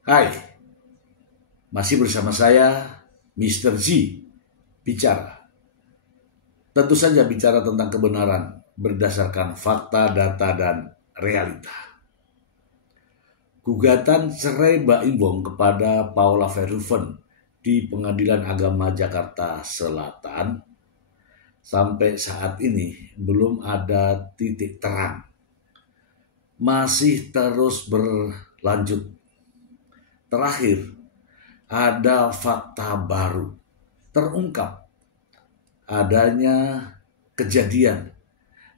Hai, masih bersama saya, Mr. Z, bicara. Tentu saja bicara tentang kebenaran berdasarkan fakta, data, dan realita. Gugatan cerai Mbak Imbong kepada Paula Verhoeven di Pengadilan Agama Jakarta Selatan sampai saat ini belum ada titik terang. Masih terus berlanjut. Terakhir, ada fakta baru terungkap adanya kejadian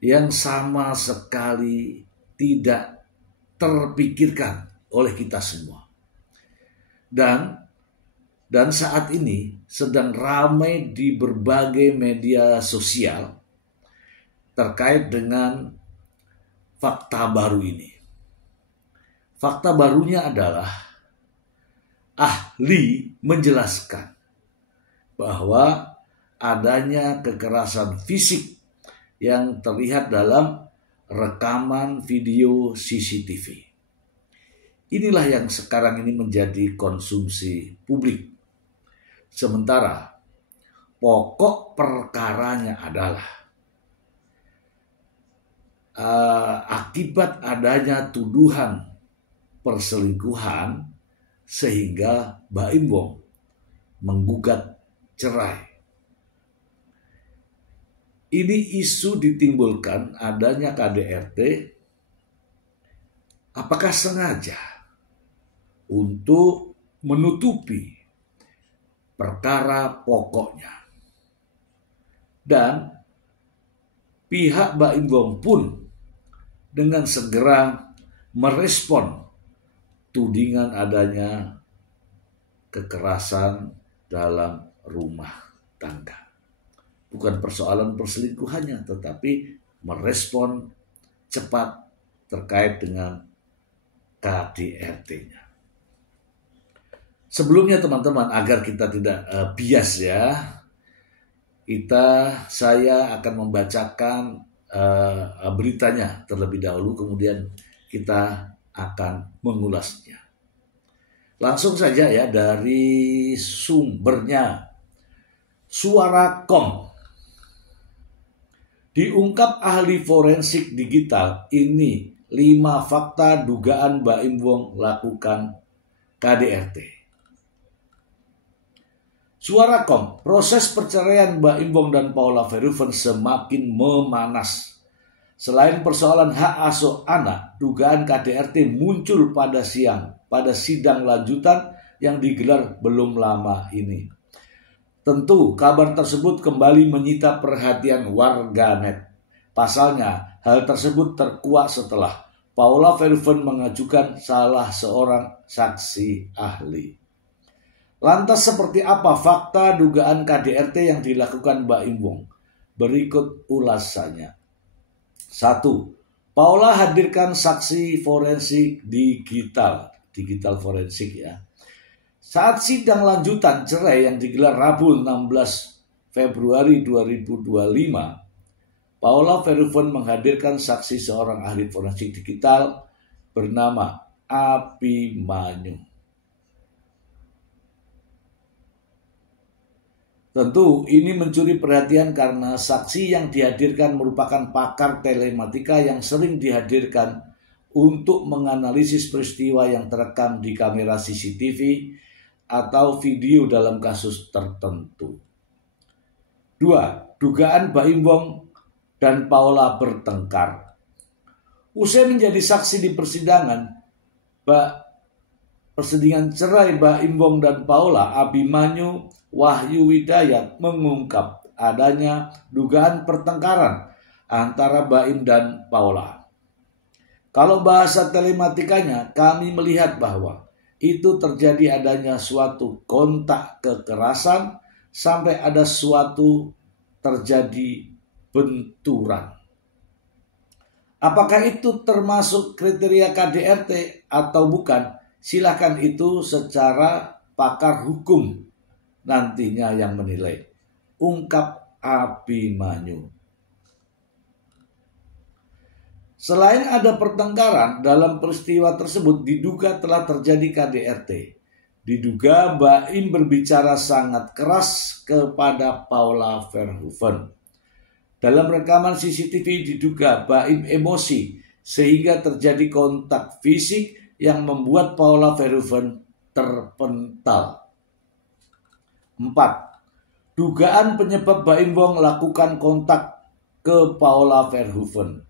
yang sama sekali tidak terpikirkan oleh kita semua. Dan saat ini sedang ramai di berbagai media sosial terkait dengan fakta baru ini. Fakta barunya adalah ahli menjelaskan bahwa adanya kekerasan fisik yang terlihat dalam rekaman video CCTV. Inilah yang sekarang ini menjadi konsumsi publik. Sementara pokok perkaranya adalah akibat adanya tuduhan perselingkuhan sehingga Mbak Imbong menggugat cerai. Ini isu ditimbulkan adanya KDRT, apakah sengaja untuk menutupi perkara pokoknya. Dan pihak Mbak Imbong pun dengan segera merespon tudingan adanya kekerasan dalam rumah tangga. Bukan persoalan perselingkuhannya, tetapi merespon cepat terkait dengan KDRT-nya. Sebelumnya teman-teman, agar kita tidak bias ya, saya akan membacakan beritanya terlebih dahulu, kemudian kita akan mengulasnya. Langsung saja ya dari sumbernya. Suara.com. Diungkap ahli forensik digital, ini 5 fakta dugaan Mbak Imbong lakukan KDRT. Suara.com, proses perceraian Mbak Imbong dan Paula Verhoeven semakin memanas. Selain persoalan hak asuh anak, dugaan KDRT muncul pada sidang lanjutan yang digelar belum lama ini. Tentu kabar tersebut kembali menyita perhatian warganet. Pasalnya, hal tersebut terkuak setelah Paula Verhoeven mengajukan salah seorang saksi ahli. Lantas seperti apa fakta dugaan KDRT yang dilakukan Mbak Imbong? Berikut ulasannya. 1. Paula hadirkan saksi forensik digital forensik ya. Saat sidang lanjutan cerai yang digelar Rabu 16 Februari 2025, Paula Verhoeven menghadirkan saksi seorang ahli forensik digital bernama Abimanyu. Tentu ini mencuri perhatian karena saksi yang dihadirkan merupakan pakar telematika yang sering dihadirkan untuk menganalisis peristiwa yang terekam di kamera CCTV atau video dalam kasus tertentu. 2. Dugaan Mbak Imbong dan Paula bertengkar. Usai menjadi saksi di persidangan cerai Mbak Imbong dan Paula, Abimanyu Wahyu Widayat mengungkap adanya dugaan pertengkaran antara Mbak Im dan Paula. Kalau bahasa telematikanya, kami melihat bahwa itu terjadi adanya suatu kontak kekerasan sampai ada suatu terjadi benturan. Apakah itu termasuk kriteria KDRT atau bukan? Silakan itu secara pakar hukum nantinya yang menilai. Ungkap Abimanyu. Selain ada pertengkaran, dalam peristiwa tersebut diduga telah terjadi KDRT. Diduga Baim berbicara sangat keras kepada Paula Verhoeven. Dalam rekaman CCTV diduga Baim emosi sehingga terjadi kontak fisik yang membuat Paula Verhoeven terpental. 4. Dugaan penyebab Baim Wong lakukan kontak ke Paula Verhoeven.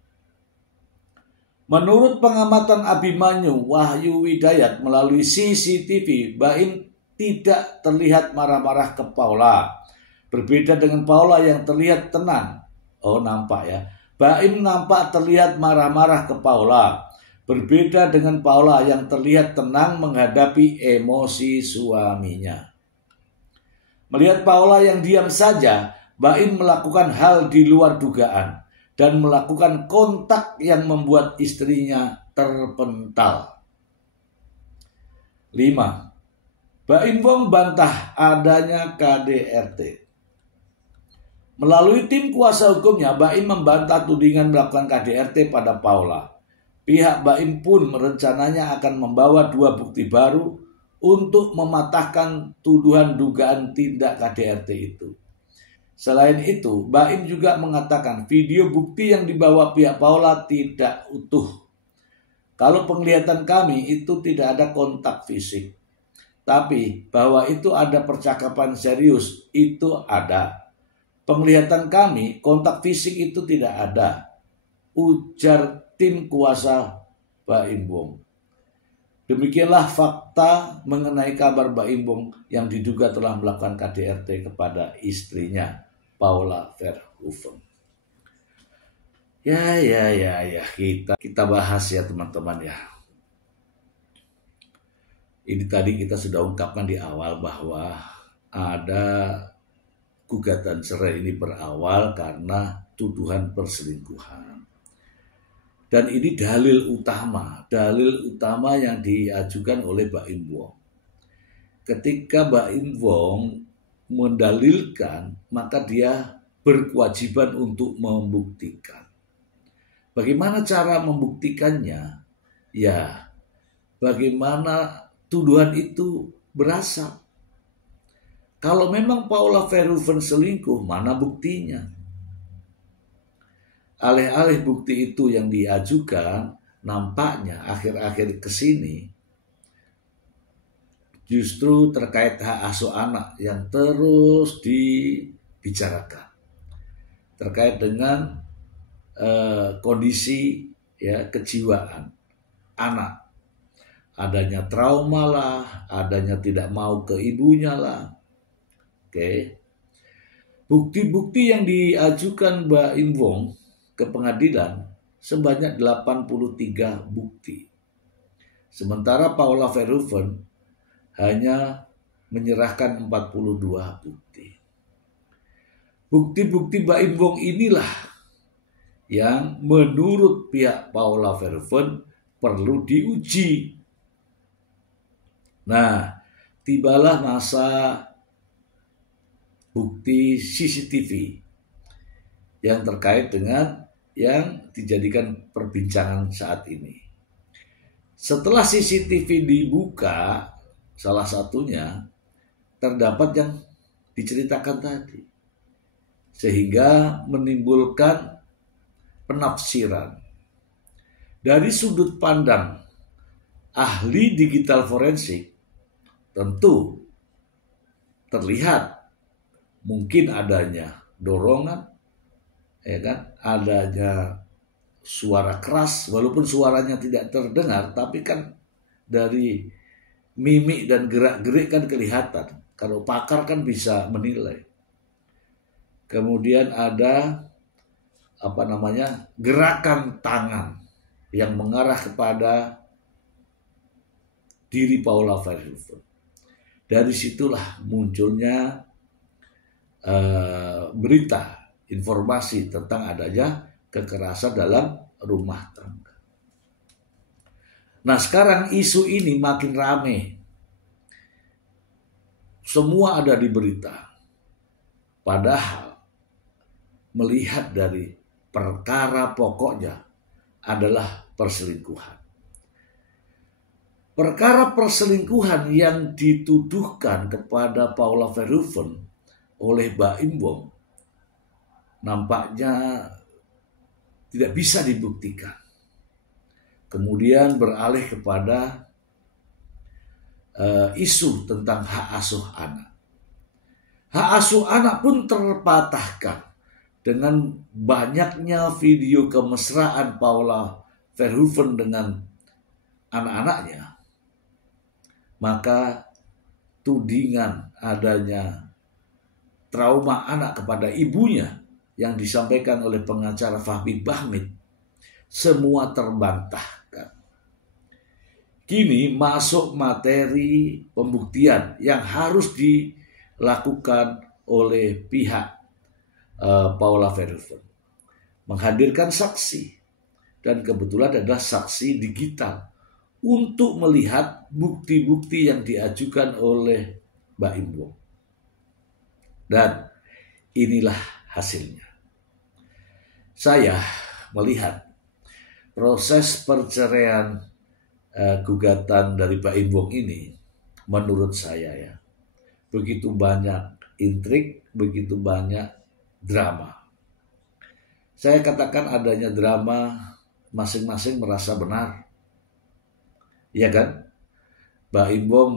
Menurut pengamatan Abimanyu Wahyu Widayat melalui CCTV, Baim tidak terlihat marah-marah ke Paula. Berbeda dengan Paula yang terlihat tenang. Oh, nampak ya. Baim nampak terlihat marah-marah ke Paula. Berbeda dengan Paula yang terlihat tenang menghadapi emosi suaminya. Melihat Paula yang diam saja, Baim melakukan hal di luar dugaan dan melakukan kontak yang membuat istrinya terpental. 5. Baim Wong bantah adanya KDRT. Melalui tim kuasa hukumnya, Baim membantah tudingan melakukan KDRT pada Paula. Pihak Baim pun rencananya akan membawa 2 bukti baru untuk mematahkan tuduhan dugaan tindak KDRT itu. Selain itu, Baim juga mengatakan video bukti yang dibawa pihak Paula tidak utuh. Kalau penglihatan kami itu tidak ada kontak fisik. Tapi bahwa itu ada percakapan serius, itu ada. Penglihatan kami, kontak fisik itu tidak ada. Ujar tim kuasa Baim Wong. Demikianlah fakta mengenai kabar Baim Wong yang diduga telah melakukan KDRT kepada istrinya, Paula Verhoeven. Ya, kita bahas ya teman-teman ya. Ini tadi kita sudah ungkapkan di awal bahwa ada gugatan cerai ini berawal karena tuduhan perselingkuhan. Dan ini dalil utama yang diajukan oleh Baim Wong. Ketika Baim Wong mendalilkan, maka dia berkewajiban untuk membuktikan. Bagaimana cara membuktikannya? Ya, bagaimana tuduhan itu berasal. Kalau memang Paula Verhoeven selingkuh, mana buktinya? Alih-alih bukti itu yang diajukan, nampaknya akhir-akhir ke sini justru terkait hak asuh anak yang terus dibicarakan. Terkait dengan kondisi ya kejiwaan anak. Adanya trauma lah, adanya tidak mau ke ibunya lah. Oke. Bukti-bukti yang diajukan Baim Wong ke pengadilan sebanyak 83 bukti. Sementara Paula Verhoeven hanya menyerahkan 42 bukti. Bukti-bukti Baim Wong inilah yang menurut pihak Paula Verhoeven perlu diuji. Nah, tibalah masa bukti CCTV yang terkait dengan yang dijadikan perbincangan saat ini. Setelah CCTV dibuka, salah satunya terdapat yang diceritakan tadi. Sehingga menimbulkan penafsiran. Dari sudut pandang ahli digital forensik, tentu terlihat mungkin adanya dorongan, ya kan, adanya suara keras, walaupun suaranya tidak terdengar, tapi kan dari mimik dan gerak-gerik kan kelihatan. Kalau pakar kan bisa menilai. Kemudian ada gerakan tangan yang mengarah kepada diri Paula Verhoeven. Dari situlah munculnya berita, informasi tentang adanya kekerasan dalam rumah tangga. Nah, sekarang isu ini makin rame. Semua ada di berita. Padahal melihat dari perkara pokoknya, adalah perselingkuhan. Perkara perselingkuhan yang dituduhkan kepada Paula Verhoeven oleh Mbak Im Wong nampaknya tidak bisa dibuktikan. Kemudian beralih kepada isu tentang hak asuh anak. Hak asuh anak pun terpatahkan dengan banyaknya video kemesraan Paula Verhoeven dengan anak-anaknya. Maka tudingan adanya trauma anak kepada ibunya yang disampaikan oleh pengacara Fahmi Bahmid semua terbantahkan. Kini masuk materi pembuktian yang harus dilakukan oleh pihak Paula Verhoeven. Menghadirkan saksi, dan kebetulan adalah saksi digital untuk melihat bukti-bukti yang diajukan oleh Mbak Im Wong. Dan inilah hasilnya. Saya melihat proses perceraian gugatan dari Mbak Im Wong ini, menurut saya ya, begitu banyak intrik, begitu banyak drama. Saya katakan adanya drama, masing-masing merasa benar. Ya kan? Mbak Im Wong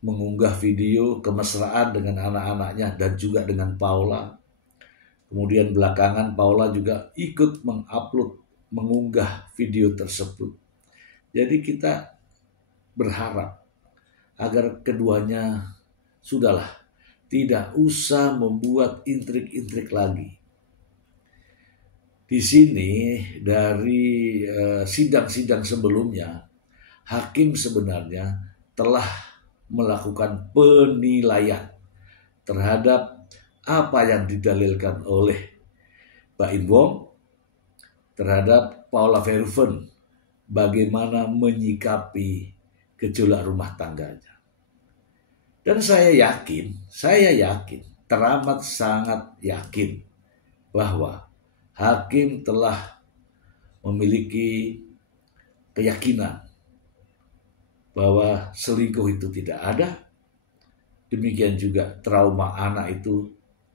mengunggah video kemesraan dengan anak-anaknya dan juga dengan Paula. Kemudian belakangan Paula juga ikut mengunggah video tersebut. Jadi kita berharap agar keduanya sudahlah, tidak usah membuat intrik-intrik lagi. Di sini dari sidang-sidang sebelumnya, hakim sebenarnya telah melakukan penilaian terhadap apa yang didalilkan oleh Mbak Im Wong terhadap Paula Verhoeven, bagaimana menyikapi gejolak rumah tangganya. Dan saya yakin, teramat sangat yakin bahwa hakim telah memiliki keyakinan bahwa selingkuh itu tidak ada, demikian juga trauma anak itu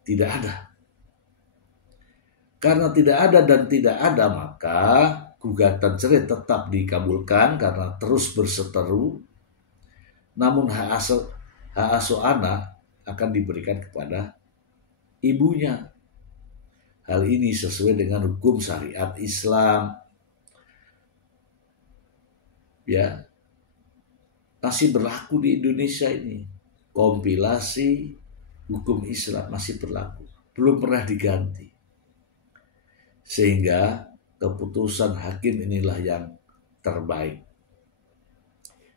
tidak ada. Karena tidak ada dan tidak ada, maka gugatan cerai tetap dikabulkan karena terus berseteru. Namun hak asuh anak akan diberikan kepada ibunya. Hal ini sesuai dengan hukum syariat Islam. Ya, masih berlaku di Indonesia ini. Kompilasi hukum Islam masih berlaku, belum pernah diganti. Sehingga keputusan hakim inilah yang terbaik.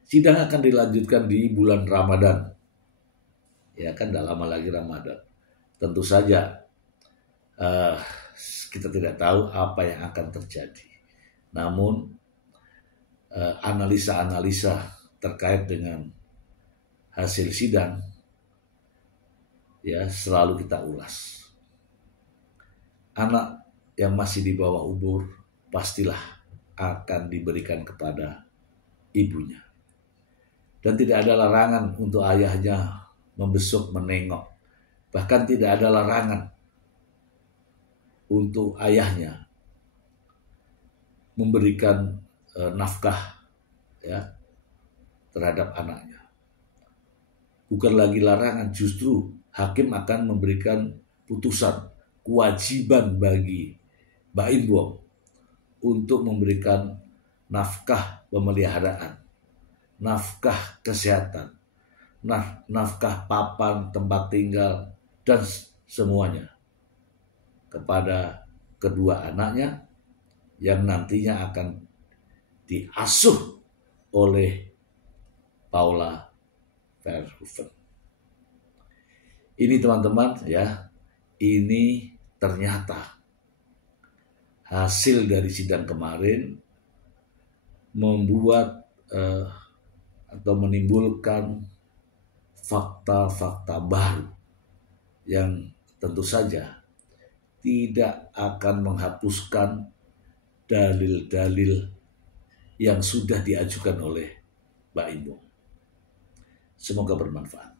Sidang akan dilanjutkan di bulan Ramadan. Ya kan, tidak lama lagi Ramadan. Tentu saja kita tidak tahu apa yang akan terjadi. Namun analisa-analisa terkait dengan hasil sidang ya selalu kita ulas. Anak yang masih di bawah umur pastilah akan diberikan kepada ibunya. Dan tidak ada larangan untuk ayahnya membesuk, menengok. Bahkan tidak ada larangan untuk ayahnya memberikan nafkah ya terhadap anaknya. Bukan lagi larangan, justru hakim akan memberikan putusan kewajiban bagi Mbak Im Wong untuk memberikan nafkah pemeliharaan, nafkah kesehatan, nafkah papan tempat tinggal, dan semuanya kepada kedua anaknya yang nantinya akan diasuh oleh Paula Verhoeven. Ini teman-teman ya, ini ternyata hasil dari sidang kemarin membuat atau menimbulkan fakta-fakta baru yang tentu saja tidak akan menghapuskan dalil-dalil yang sudah diajukan oleh Mbak Imung. Semoga bermanfaat.